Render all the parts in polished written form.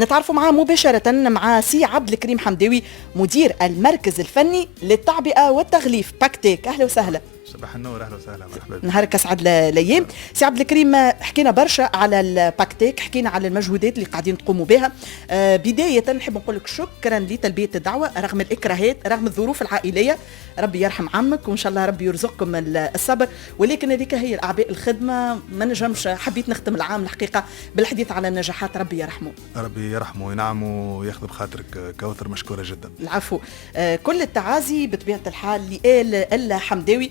نتعرفوا معاه مباشرة مع سي عبد الكريم حمداوي، مدير المركز الفني للتعبئة والتغليف باكتيك. أهلا وسهلا. صباح النور، اهلا وسهلا، مرحبا. نهارك اسعد الايام. سي عبد الكريم، حكينا برشا على الباكتيك، حكينا على المجهودات اللي قاعدين تقوموا بها. بدايه نحب نقول لك شكرا لتلبيه الدعوه رغم الاكراهات، رغم الظروف العائليه. ربي يرحم عمك وان شاء الله ربي يرزقكم الصبر، ولكن هذيك هي الاعباء الخدمه، ما نجمش. حبيت نختم العام الحقيقه بالحديث على النجاحات. ربي يرحمه. ربي يرحمه وينعمه وياخذ بخاطرك كوثر، مشكوره جدا. العفو. كل التعازي بطبيعه الحال لآل حمداوي،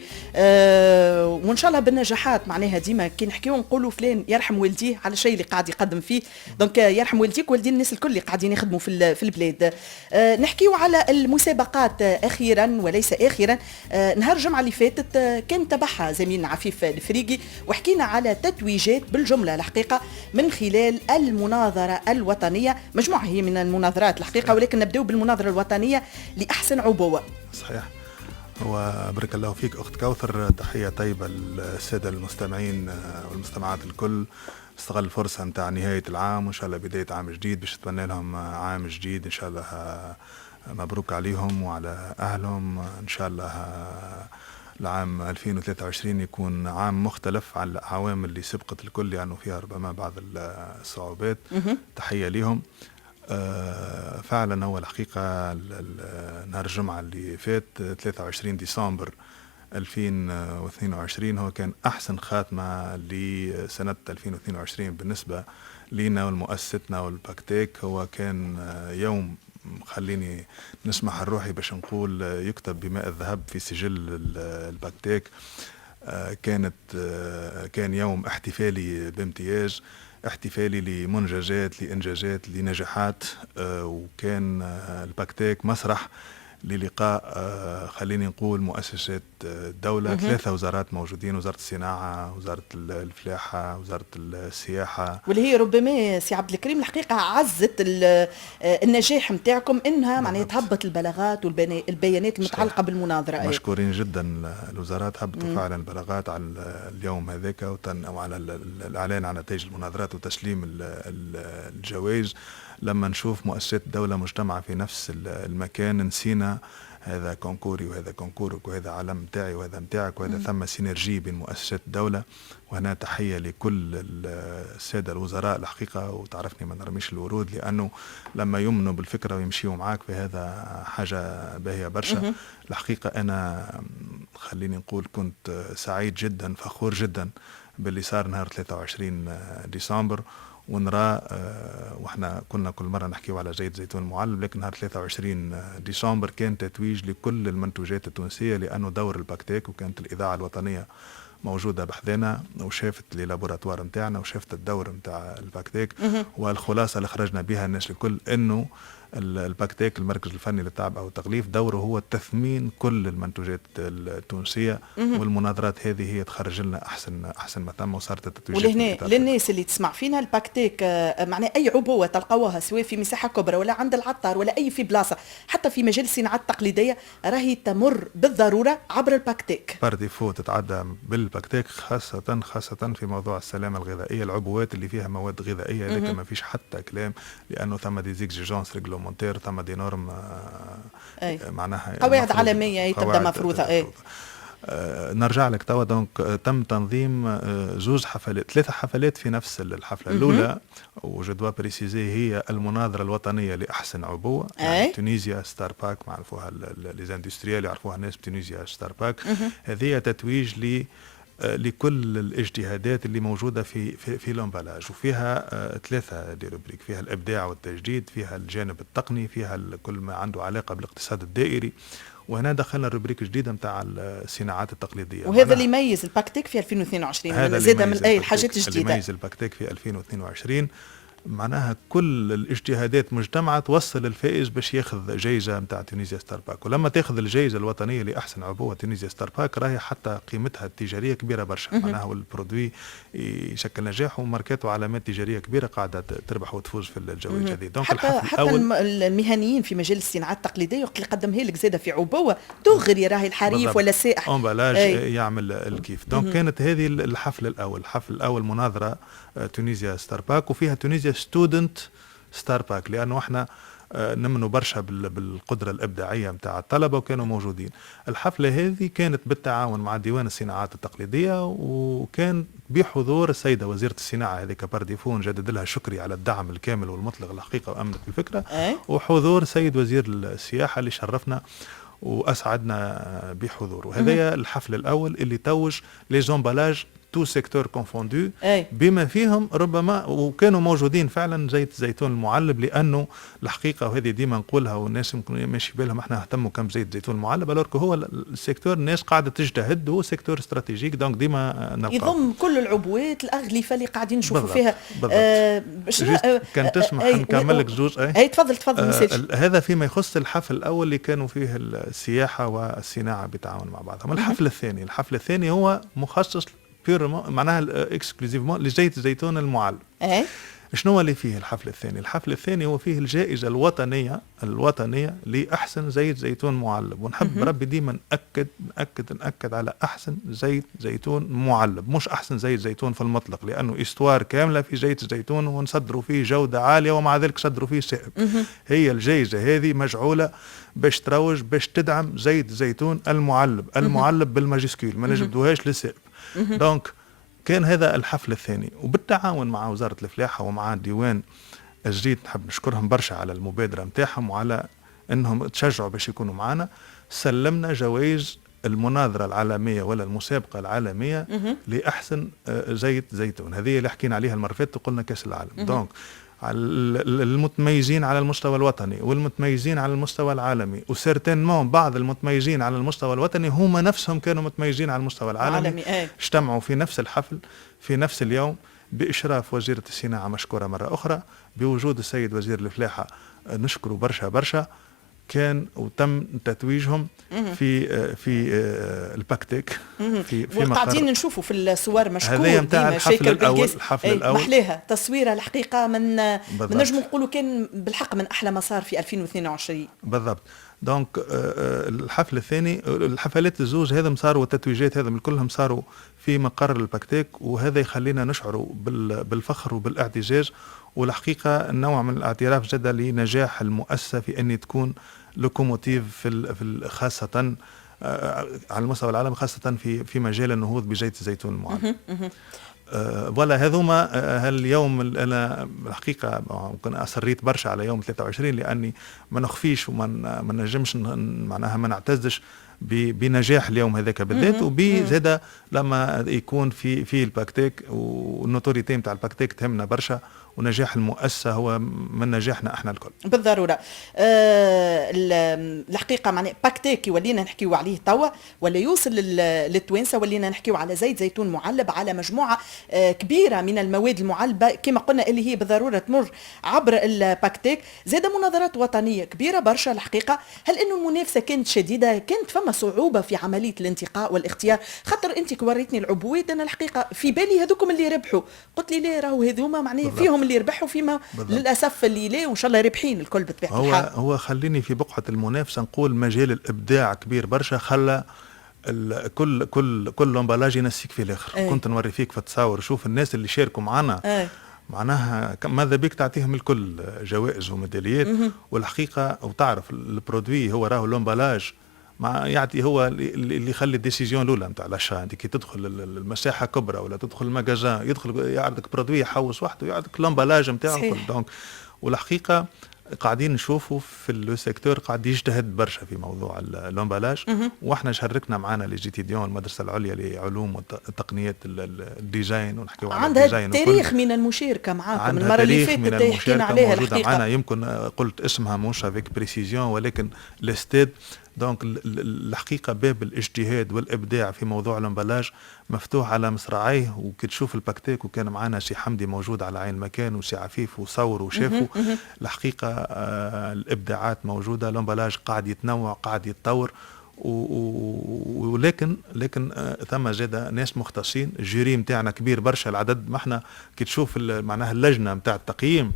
وان شاء الله بالنجاحات. معناها ديما كي نحكيو نقولوا فلان يرحم والديه على الشيء اللي قاعد يقدم فيه، دونك يرحم والديك والدين الناس الكل اللي قاعدين يخدموا في البلاد. نحكيو على المسابقات اخيرا وليس اخيرا. نهار الجمعه اللي فاتت كان تبعها زميلنا عفيف الفريقي، وحكينا على تتويجات بالجمله الحقيقه من خلال المناظره الوطنيه. مجموعه هي من المناظرات الحقيقه، ولكن نبداو بالمناظره الوطنيه لاحسن عبوه. صحيح. وبارك الله فيك أخت كوثر، تحية طيبة للسادة المستمعين والمستمعات الكل. استغل الفرصة متاع نهاية العام وإن شاء الله بداية عام جديد، باش نتمنى لهم عام جديد إن شاء الله مبروك عليهم وعلى أهلهم. إن شاء الله العام 2023 يكون عام مختلف على الأعوام اللي سبقت الكل، يعني فيها ربما بعض الصعوبات. تحية ليهم. فعلا هو الحقيقة نهار الجمعة اللي فات 23 ديسمبر 2022 هو كان أحسن خاتمة لسنة 2022 بالنسبة لنا والمؤسستنا والباكتيك. هو كان يوم خليني نسمح الروحي باش نقول يكتب بماء الذهب في سجل الباكتيك. كان يوم احتفالي بامتياز، احتفالي لمنجزات، لإنجازات، لنجاحات. وكان الباكتيك مسرح للقاء خليني نقول مؤسسات الدولة. 3 وزارات موجودين: وزارة الصناعة، وزارة الفلاحة، وزارة السياحة، واللي هي ربما سي عبد الكريم الحقيقة عزت النجاح متاعكم انها معناها تهبط البلاغات والبيانات المتعلقة بالمناظرة. مشكورين جدا. الوزارات هبطوا فعلا البلاغات على اليوم هذاك وعلى الإعلان عن نتائج المناظرات وتسليم الجوائز. لما نشوف مؤسسات الدولة مجتمعة في نفس المكان نسينا هذا كونكوري وهذا كونكورك وهذا علم متاعي وهذا متاعك وهذا ثم سينرجي بين مؤسسات الدولة. وهنا تحية لكل السادة الوزراء الحقيقة، وتعرفني ما نرميش الورود لأنه لما يمنوا بالفكرة ويمشيوا معاك فهذا حاجة باهية برشا. الحقيقة أنا خليني نقول كنت سعيد جدا، فخور جدا باللي صار نهار 23 ديسمبر. ونرى واحنا كنا كل مرة نحكيو على زيت زيتون معلب، لكن نهار 23 ديسمبر كان تتويج لكل المنتوجات التونسية، لأنه دور الباكتيك وكانت الإذاعة الوطنية موجودة بحذنا وشافت لي لابوراتوار نتاعنا وشافت الدور نتاع الباكتيك. والخلاصة اللي خرجنا بها الناس الكل إنه الباكتيك المركز الفني للتعبئة والتغليف دوره هو تثمين كل المنتوجات التونسية. والمناظرات هذه هي تخرج لنا أحسن ما تم وصارت التتويجات. ولهنا للناس اللي تسمع فينا الباكتيك معناه أي عبوة تلقوها سواء في مساحة كبرى ولا عند العطار ولا أي في بلاصة حتى في مجال الصناعات التقليدية راهي تمر بالضرورة عبر الباكتيك. بارديفو تتعدى بالباكتيك، خاصة في موضوع السلامة الغذائية. العبوات اللي فيها مواد غذائية لكن ما فيش حتى كلام، لأنه ثم دي زيكزيجونس ريغلومونتير، ثم دي نورم معناها قواعد عالمية تبدا مفروضة. نرجع لك توا. دونك تم تنظيم 3 حفلات في نفس الحفلة. الأولى وجو دوا بريسيزي هي المناظرة الوطنية لأحسن عبوة، يعني تونيزيا ستار باك، معرفوها ليزاندستريال يعرفوها الناس بتونيزيا ستار باك. هذه تتويج لكل الاجتهادات اللي موجودة في الامبلاج، وفيها 3 دي روبريك: فيها الإبداع والتجديد، فيها الجانب التقني، فيها كل ما عنده علاقة بالاقتصاد الدائري. وهنا دخلنا الروبريك جديدة متاع الصناعات التقليدية، وهذا اللي يميز الباكتيك في 2022. هذا زاد من أي الحاجات الجديدة اللي يميز الباكتيك في 2022. معناها كل الاجتهادات مجتمعة توصل الفائز باش ياخذ جائزة متاع تونيزيا ستار باك. ولما تاخذ الجائزة الوطنية لأحسن عبوة تونيزيا ستار باك راهي حتى قيمتها التجارية كبيرة برشا. معناها والبرودوي يشكل نجاح وماركاته علامات تجارية كبيرة قاعدة تربح وتفوز في الجوائز هذه. دونك حتى المهنيين في مجال الصناعات التقليدية وقت اللي قدمها لك زادة في عبوة دغري راهي الحريف ولا السائح امبلاج يعمل الكيف. دونك كانت هذه الحفل الأول مناظرة تونيزيا ستار باك، وفيها تونيزيا ستودنت ستار باك، لانه احنا نمنوا برشا بالقدره الابداعيه نتاع الطلبه وكانوا موجودين. الحفله هذه كانت بالتعاون مع ديوان الصناعات التقليديه، وكان بحضور السيده وزيره الصناعه هذيك بارديفو، نجدد لها شكري على الدعم الكامل والمطلق الحقيقه وامنت بالفكره، وحضور سيد وزير السياحه اللي شرفنا واسعدنا بحضوره. وهذا الحفل الاول اللي توج لي زومبالاج تو سيكتور كونفوندو، بما فيهم ربما وكانوا موجودين فعلا زيت زيتون المعلب، لانه الحقيقه وهذه ديما نقولها والناس يمكن ماشي بالهم احنا اهتموا كم زيت زيتون المعلب، الورك هو السيكتور الناس قاعده تجتهد، هو سيكتور استراتيجيك، دونك ديما نلقى يضم كل العبوات الاغلفه اللي قاعدين نشوفوا فيها. كان تسمح نكمل لك زوج. تفضل هذا فيما يخص الحفل الاول اللي كانوا فيه السياحه والصناعه بالتعاون مع بعضهم. الحفل الثاني هو مخصص معناها اكسكلوزيفمون لزيت الزيتون المعلب. شنو اللي فيه الحفل الثاني؟ الحفل الثاني هو فيه الجائزة الوطنية لأحسن زيت زيتون معلب، ونحب ربي ديما نأكد على أحسن زيت زيتون معلب، مش أحسن زيت زيتون في المطلق، لأنه إستوار كاملة في زيت الزيتون ونصدروا فيه جودة عالية ومع ذلك صدروا فيه سائب. هي الجائزة هذه مجعولة باش تروج باش تدعم زيت زيتون المعلب بالماجيسكول، ما نجبدوهاش للسائب. دونك كان هذا الحفل الثاني، وبالتعاون مع وزارة الفلاحة ومع ديوان الجديد، نحب نشكرهم برشا على المبادرة متاعهم وعلى انهم تشجعوا باش يكونوا معنا. سلمنا جوائز المناظرة العالمية ولا المسابقة العالمية لأحسن زيت زيتون، هذه اللي حكينا عليها المرة فاتت وقلنا كأس العالم. دونك المتميزين على المستوى الوطني والمتميزين على المستوى العالمي، وسيرتينمون بعض المتميزين على المستوى الوطني هم نفسهم كانوا متميزين على المستوى العالمي. اجتمعوا في نفس الحفل في نفس اليوم بإشراف وزيرة الصناعة مشكورة مرة أخرى، بوجود السيد وزير الفلاحة نشكره برشا كان وتم تتويجهم في الباكتيك في وقاعدين نشوفوا في الصور مشكور هذا نتاع الحفل الأول محليها تصويره الحقيقة من نجم نقولوا كان بالحق من أحلى ما صار في 2022 بالضبط. دونك الحفل الثاني، الحفلات الزوج هذا صاروا والتتويجات هذا من كلهم صاروا في مقر الباكتيك، وهذا يخلينا نشعروا بالفخر وبالاعتزاز، والحقيقة نوع من الاعتراف جدا لنجاح المؤسسة في أن تكون لوكوموتيف في خاصة على المستوى العالمي، خاصة في مجال النهوض بزيت الزيتون المعلب. ولا هذوما هاليوم أنا الحقيقة ممكن أصريت برشا على يوم 23، لأني ما نخفيش وما نجمش معناها ما نعتزش بنجاح اليوم هذاك بالذات، وبزادا لما يكون في الباكتيك والنوتوريتي نتاع الباكتيك تهمنا برشا، ونجاح المؤسسة هو من نجاحنا احنا الكل بالضرورة. الحقيقة معناها باكتيك ولينا نحكيو عليه توا ولا يوصل للتوانسة، ولينا نحكيو على زيت زيتون معلب، على مجموعة كبيرة من المواد المعلبة كما قلنا اللي هي بالضرورة تمر عبر الباكتيك. زاد مناظرات وطنية كبيرة برشا الحقيقة. هل انه المنافسة كانت شديدة؟ كانت فما صعوبة في عملية الانتقاء والاختيار؟ خاطر انت وريتني العبوات، انا الحقيقة في بالي هذوكم اللي ربحوا، قلت لي لا راهو هذوما معناها فيهم اللي يربحوا فيما بالضبط. للأسف اللي لا وإن شاء الله ربحين الكل بطبيعة الحال. هو خليني في بقعة المنافسة نقول مجال الإبداع كبير برشا، خلى كل امبالاج ينسيك في الآخر. كنت نوري فيك في التصاور، شوف الناس اللي شاركوا معنا معناها ماذا بك تعطيهم الكل جوائز وميداليات. والحقيقة وتعرف البرودوي هو راهو الامبالاج مع يعطي هو اللي يخلي الديسيزيون الاولى نتاع الاشا. كي تدخل المساحه كبرى ولا تدخل المجازان يدخل يعرضك برودوي يحوس وحده ويعرضك الامبالاج نتاعو. دونك والحقيقه قاعدين نشوفوا في لو سيكتور قاعد يجتهد برشا في موضوع الامبالاج، واحنا شاركنا معنا لي جيتيديون المدرسه العليا لعلوم وتقنيات الديزاين، ونحكيو على الديزاين. عندها تاريخ من المشاركه معاكم المره اللي فاتت حكينا عليها الحقيقه. معنا يمكن قلت اسمها مش افيك بريسيزيون، ولكن الاستاد. دونك الحقيقة باب الاجتهاد والإبداع في موضوع الامبلاج مفتوح على مصراعيه. وكي تشوف الباكتيك وكان معنا سي حمدي موجود على عين مكان وسي عفيف وصور وشافوا الحقيقة الإبداعات موجودة. الامبلاج قاعد يتنوع قاعد يتطور، ولكن ثم زاد ناس مختصين. الجيري نتاعنا كبير برشا العدد، ما احنا كي تشوف معناها اللجنه نتاع التقييم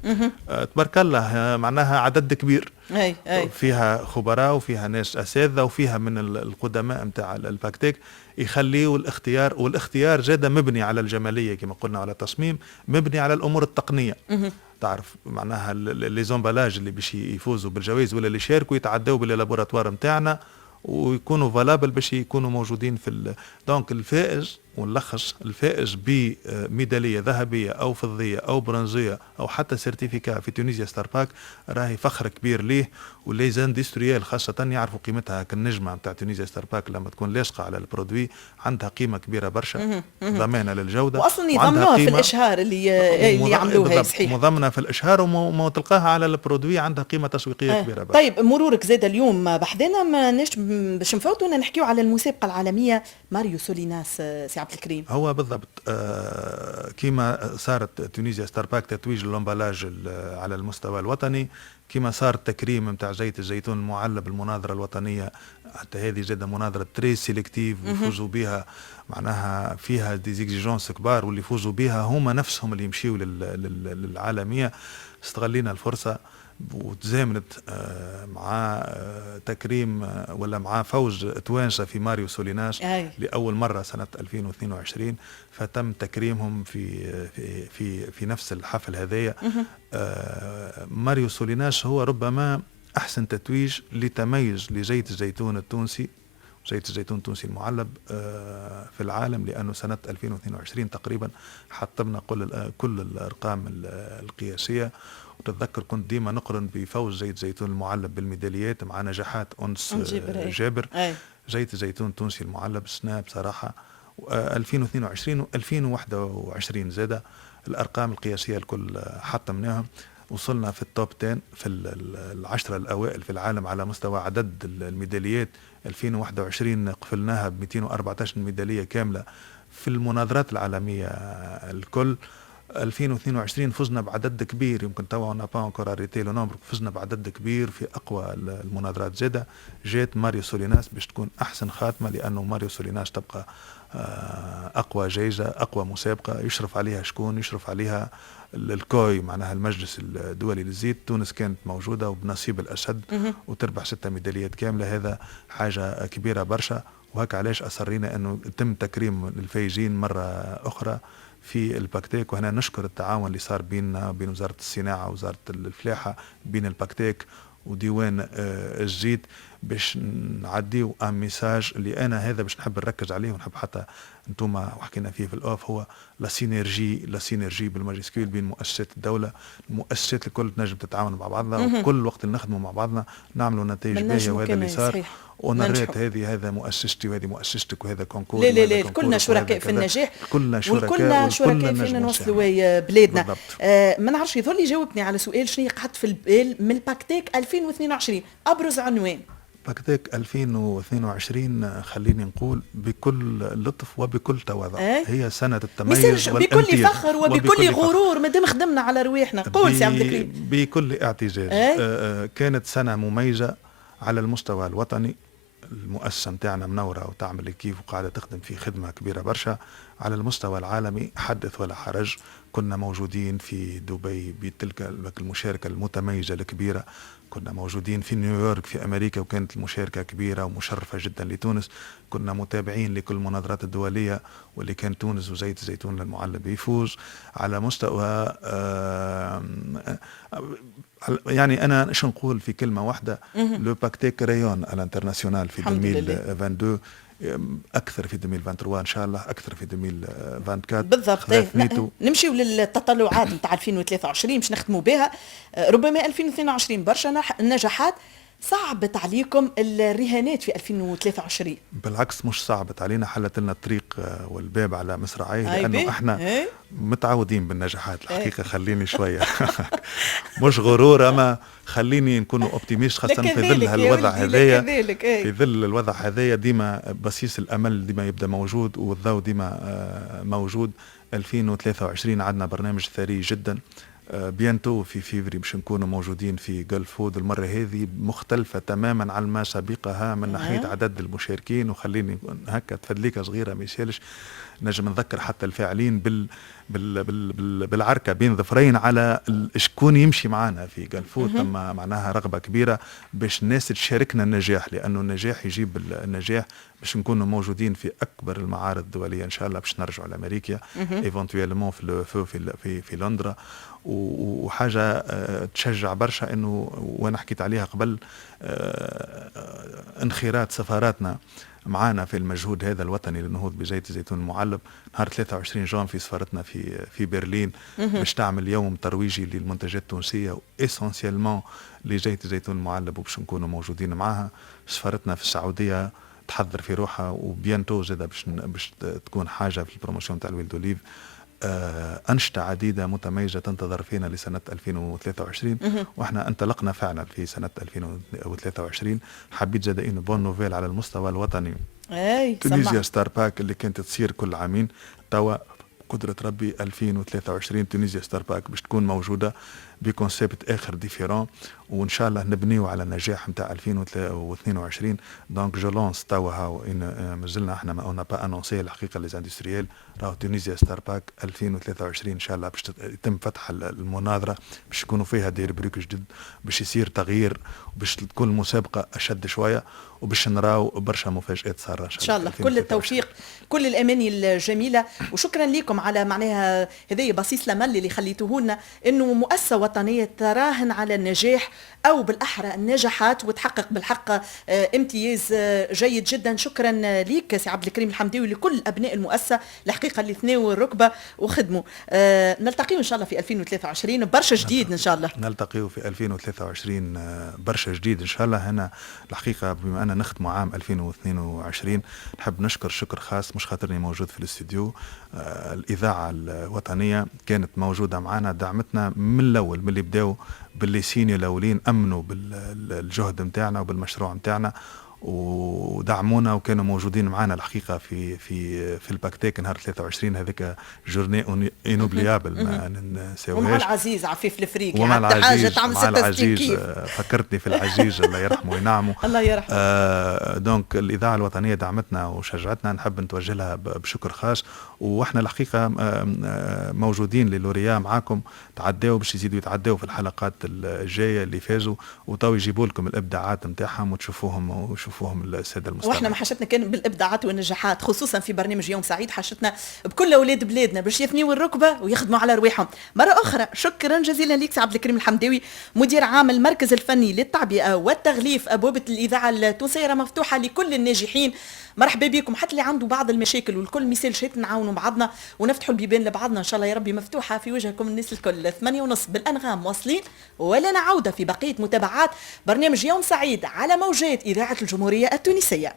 تبارك الله معناها عدد كبير، أي. فيها خبراء وفيها ناس اساتذه وفيها من القدماء نتاع الباكتيك، يخليوا الاختيار، والاختيار زاد مبني على الجماليه كما قلنا، على التصميم، مبني على الامور التقنيه. تعرف معناها لي زومبالاج اللي باش يفوزوا بالجوائز ولا اللي يشاركوا يتعدوا باللابوراتوار نتاعنا ويكونوا فالابل باش يكونوا موجودين في دونك الفائز. ونلخص، الفائز بميداليه ذهبيه او فضيه او برونزيه او حتى سيرتيفيكا في تونيزيا ستار باك راهي فخر كبير ليه، وليزاندستريال خاصه يعرفوا قيمتها كالنجمه نتاع تونيزيا ستار باك لما تكون لاصقه على البرودوي، عندها قيمه كبيره برشا، ضمانه للجوده، واصلا يضمنوها في الاشهار اللي يعملوها صحيح، مضمنه في الاشهار وما تلقاها على البرودوي، عندها قيمه تسويقيه كبيره برشا. طيب مرورك زاد اليوم بحذنا ماناش باش نفوتوا نحكيو على المسابقه العالميه ماريو سوليناس سي عبد الكريم. هو بالضبط كيما صارت تونيزيا ستار باك تتويج اللومبالاج على المستوى الوطني، كيما صار التكريم نتاع زيت الزيتون المعلب المناظره الوطنيه، حتى هذه زاده مناظره تري سيليكتيف ويفوزوا بها، معناها فيها ديزيكزيجونس كبار، واللي يفوزوا بها هما نفسهم اللي يمشيوا للعالميه. استغلينا الفرصه وتزامنت مع تكريم ولا مع فوز توانسة في ماريو سوليناس لأول مرة سنة 2022، فتم تكريمهم في نفس الحفل هذايا. ماريو سوليناس هو ربما أحسن تتويج لتميز لزيت الزيتون التونسي، زيت الزيتون التونسي المعلب في العالم، لأنه سنة 2022 تقريبا حطمنا كل الأرقام القياسية. وتتذكر كنت ديما نقرن بفوز زيت زيتون المعلب بالميداليات مع نجاحات أنس جابر. زيت الزيتون التونسي المعلب السنة بصراحة 2022 و 2021 زادة الأرقام القياسية الكل حطمناهم، وصلنا في التوب 10 في العشرة الأوائل في العالم على مستوى عدد الميداليات. 2021 قفلناها ب 214 ميدالية كاملة في المناظرات العالمية الكل. 2022 فزنا بعدد كبير، يمكن توا انا با انكور اريتي لو نومبر، فزنا بعدد كبير في اقوى المناظرات. زاده جات ماريو سوليناس باش تكون احسن خاتمه، لانه ماريو سوليناس تبقى اقوى جائزه، اقوى مسابقه يشرف عليها شكون؟ يشرف عليها الكوي، معناها المجلس الدولي للزيت. تونس كانت موجوده وبنصيب الاسد وتربح 6 ميداليات كامله، هذا حاجه كبيره برشا. وهكا علاش اصرينا انه يتم تكريم الفايزين مره اخرى في الباكتيك. وهنا نشكر التعاون اللي صار بيننا بين وزارة الصناعة ووزارة الفلاحة، بين الباكتيك وديوان الزيت، باش نعديو ان ميساج اللي انا هذا باش نحب نركز عليه، ونحب حتى انتوما وحكينا فيه في الاوف، هو لا سينرجي بالماجيسكول بين مؤسسات الدولة. المؤسسات الكل تنجم تتعاون مع بعضنا، وكل وقت نخدموا مع بعضنا نعملوا نتائج باهية، وهذا اللي صار. ونريت هذه مؤسستي وهذه مؤسستك وهذا كونكور. لا كلنا شركاء في النجاح، كلنا شركاء فينا نوصلوا بلادنا. ما نعرفش يظل يجاوبني على سؤال شنو قعدت في البال من الباكتيك 2022 ابرز عنوان باكتيك 2022. خليني نقول بكل لطف وبكل تواضع، هي سنة التميز والامتياز، بكل فخر وبكل غرور، مادام خدمنا على رواحنا. قول سي عبد الكريم. بكل اعتزاز. كانت سنة مميزة على المستوى الوطني. المؤسسة متاعنا منورة وتعمل كيف وقاعدة تخدم في خدمة كبيرة برشا. على المستوى العالمي حدث ولا حرج، كنا موجودين في دبي بتلك المشاركة المتميزة الكبيرة، كنا موجودين في نيويورك في أمريكا وكانت المشاركة كبيرة ومشرفة جدا لتونس، كنا متابعين لكل المناظرات الدولية واللي كان تونس وزيت الزيتون المعلب يفوز. على مستوى يعني أنا شو نقول في كلمة واحدة، لو باكتيك ريون الانترناسيونال في 2022 أكثر في 2023 إن شاء الله، أكثر في 2024 بالضبط. نمشيو للتطلعات نتاع 2023 باش نختموا بها. ربما 2022 برشا نجاحات. صعبت عليكم الرهانات في 2023؟ بالعكس مش صعبت علينا، حلت لنا الطريق والباب على مصراعيه، لأنه احنا متعودين بالنجاحات الحقيقة. خليني شوية مش غرور، أما خليني نكون اوبتيميست، خاصة في ظل هالوضع هذايا. في ظل الوضع هذايا ديما بصيص الأمل ديما يبدأ موجود، والضوء ديما موجود. 2023 عندنا برنامج ثري جدا، بيانتو في فيفري باش نكونوا موجودين في جلف فود. المرة هذه مختلفة تماما عن ما سبقها من ناحية عدد المشاركين. وخليني هكا تفدليكة صغيرة ما يسالش، نجم نذكر حتى الفاعلين بالعركة بين ظفرين على شكون يمشي معنا في جلفوت. ثم معناها رغبة كبيرة باش الناس تشاركنا النجاح، لأنه النجاح يجيب النجاح. باش نكونوا موجودين في أكبر المعارض الدولية إن شاء الله، باش نرجعوا لأمريكا ايفونتويلمون في لندرا. وحاجة تشجع برشا إنه وأنا حكيت عليها قبل، انخراط سفاراتنا معانا في المجهود هذا الوطني للنهوض بزيت الزيتون المعلب. نهار 23 جون في سفارتنا في برلين باش تعمل يوم ترويجي للمنتجات التونسية وإسانسيالمون لزيت الزيتون المعلب، وباش نكونوا موجودين معها. سفارتنا في السعودية تحضر في روحها، وبيانتو زادة باش تكون حاجة في البروموسيون تاع الويل دوليف. أنشطة عديدة متميزة تنتظر فينا لسنة 2023 وإحنا انطلقنا فعلا في سنة 2023. حبيت زاد إنه بون نوفيل على المستوى الوطني. تونيزيا ستار باك اللي كانت تصير كل عامين، توا قدرة ربي 2023 تونيزيا ستار باك باش تكون موجودة بكونسيبت آخر ديفيرون، وإن شاء الله نبنيو على النجاح متاع 2022. دونك جو لونس توا هاو مازلنا احنا ما اون با انونسي الحقيقة لي اندستريال. راهو تونيزيا ستار باك 2023 إن شاء الله باش يتم فتح المناظرة، باش يكونوا فيها دير بريك جديد، باش يصير تغيير، وباش تكون المسابقة أشد شوية، وباش نراو برشا مفاجآت صارة إن شاء الله. كل التوفيق، كل الأماني الجميلة، وشكرا لكم على معناها هذه بصيص لمل اللي خليتوه لنا، إنه مؤسسة وطنية تراهن على النجاح أو بالأحرى النجاحات وتحقق بالحق امتياز جيد جدا. شكرا لك سي عبد الكريم الحمداوي ولكل أبناء المؤسسة الحقيقة اللي ثناوا الركبة وخدموا. نلتقيو إن شاء الله في 2023 برشا جديد إن شاء الله. نلتقيو في 2023 برشا جديد إن شاء الله. هنا الحقيقة بما أن نختم عام 2022 نحب نشكر شكر خاص، مش خاطرني موجود في الاستديو، الإذاعة الوطنية كانت موجودة معنا، دعمتنا من الأول، من اللي بداوا بالليسين الأولين أمنوا بالجهد متاعنا وبالمشروع متاعنا ودعمونا وكانوا موجودين معنا الحقيقة في الباكتيك نهار 23. هذيك جورني انوبليابل ما نساوهاش. ومع العزيز عفيف الفريق ومع العزيز مع العزيز فكرتني في العزيز الله يرحمه وينعمه. الله يرحمه. دونك الإذاعة الوطنية دعمتنا وشجعتنا، نحب نتوجه لها بشكر خاص. واحنا الحقيقة موجودين للوريا معاكم، تعداوا باش يزيدوا يتعداوا في الحلقات الجاية اللي فازوا، وتو يجيبوا لكم الإبداعات متاعهم وتشوفوهم السادة المستمعين. واحنا ما حشتنا كان بالابداعات والنجاحات، خصوصا في برنامج يوم سعيد حشتنا بكل اولاد بلادنا باش يثنيوا الركبه ويخدموا على رواحهم. مره اخرى شكرا جزيلا لك سي عبد الكريم الحمداوي، مدير عام المركز الفني للتعبئه والتغليف. ابواب الاذاعه التونسيه مفتوحه لكل الناجحين، مرحبا بكم. حتى اللي عنده بعض المشاكل والكل مثال شيء نعاونوا بعضنا ونفتحوا البيبان لبعضنا ان شاء الله يا ربي مفتوحه في وجهكم الناس الكل. 8:30 بالانغام واصلين، ولنا عوده في بقيه متابعات برنامج يوم سعيد على موجات اذاعه الجمهوريه التونسيه.